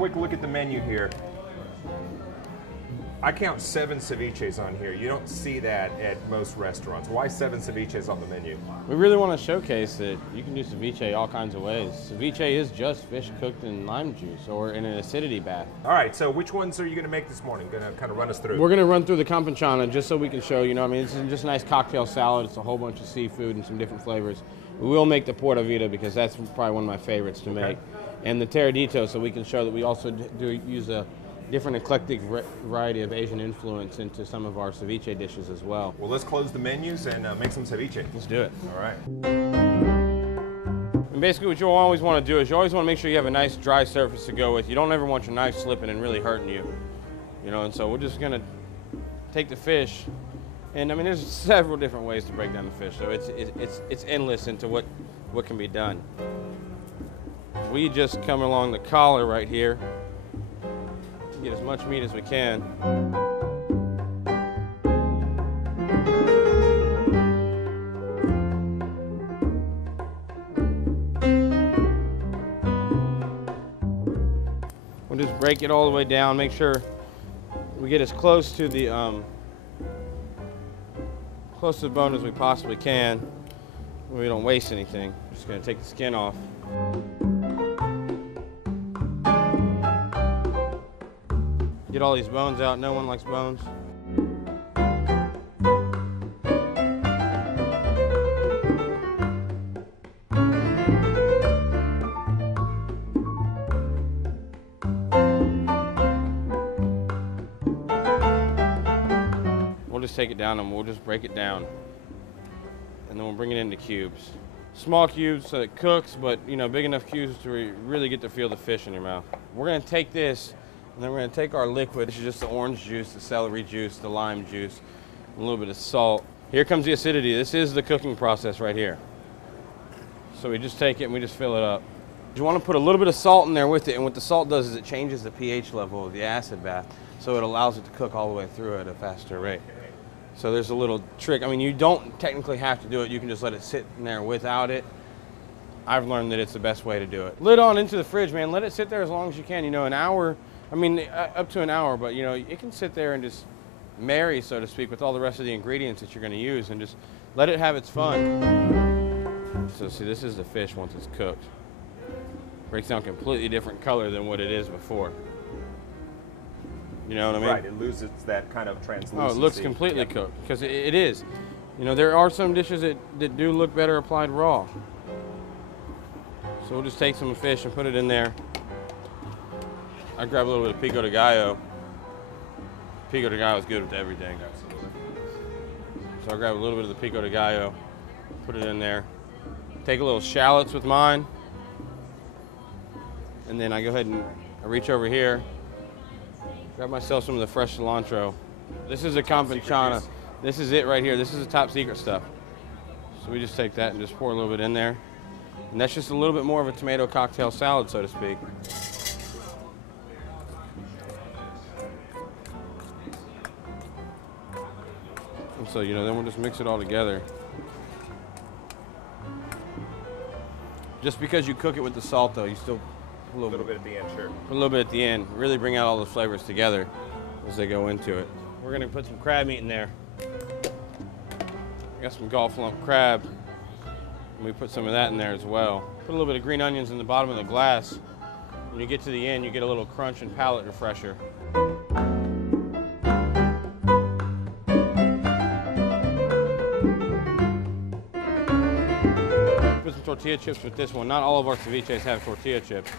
quick look at the menu here. I count 7 ceviches on here. You don't see that at most restaurants. Why 7 ceviches on the menu? We really want to showcase that you can do ceviche all kinds of ways. Ceviche is just fish cooked in lime juice or in an acidity bath. All right, so which ones are you going to make this morning? Going to kind of run us through? We're going to run through the Campechana just so we can show, you know, I mean, it's just a nice cocktail salad. It's a whole bunch of seafood and some different flavors. We will make the Porta Vida because that's probably one of my favorites to make. And the Terradito, so we can show that we also do use a different eclectic variety of Asian influence into some of our ceviche dishes as well. Well, let's close the menus and make some ceviche. Let's do it. All right. And basically what you always want to do is you always want to make sure you have a nice dry surface to go with. You don't ever want your knife slipping and really hurting you. You know, and so we're just going to take the fish, and I mean there's several different ways to break down the fish, so it's endless into what can be done. We just come along the collar right here, get as much meat as we can. We'll just break it all the way down, make sure we get as close to the bone as we possibly can. We don't waste anything. Just gonna take the skin off. Get all these bones out. No one likes bones. We'll just take it down and we'll just break it down. And then we'll bring it into cubes. Small cubes so it cooks, but you know, big enough cubes to really get to feel the fish in your mouth. We're gonna take this and then we're going to take our liquid. This is just the orange juice, the celery juice, the lime juice, a little bit of salt. Here comes the acidity. This is the cooking process right here. So we just take it and we just fill it up. You want to put a little bit of salt in there with it, and what the salt does is it changes the pH level of the acid bath, so it allows it to cook all the way through at a faster rate. So there's a little trick. I mean, you don't technically have to do it. You can just let it sit in there without it. I've learned that it's the best way to do it. Lid on into the fridge, man. Let it sit there as long as you can. You know, an hour. I mean, up to an hour, but you know, it can sit there and just marry, so to speak, with all the rest of the ingredients that you're going to use, and just let it have its fun. So see, this is the fish once it's cooked. Breaks down completely different color than what it is before. You know what I mean? Right, it loses that kind of translucency. Oh, it looks completely cooked, because it is. You know, there are some dishes that do look better applied raw. So we'll just take some fish and put it in there. I grab a little bit of pico de gallo. Pico de gallo is good with everything. So I grab a little bit of the pico de gallo, put it in there. Take a little shallots with mine. And then I go ahead and I reach over here, grab myself some of the fresh cilantro. This is a Campechana. This is it right here. This is the top secret stuff. So we just take that and just pour a little bit in there. And that's just a little bit more of a tomato cocktail salad, so to speak. And so, you know, then we'll just mix it all together. Just because you cook it with the salt, though, you still put a little bit at the end, sure. Put a little bit at the end. Really bring out all the flavors together as they go into it. We're gonna put some crab meat in there. I got some golf lump crab. And we put some of that in there as well. Put a little bit of green onions in the bottom of the glass. When you get to the end, you get a little crunch and palate refresher. Put some tortilla chips with this one. Not all of our ceviches have tortilla chips.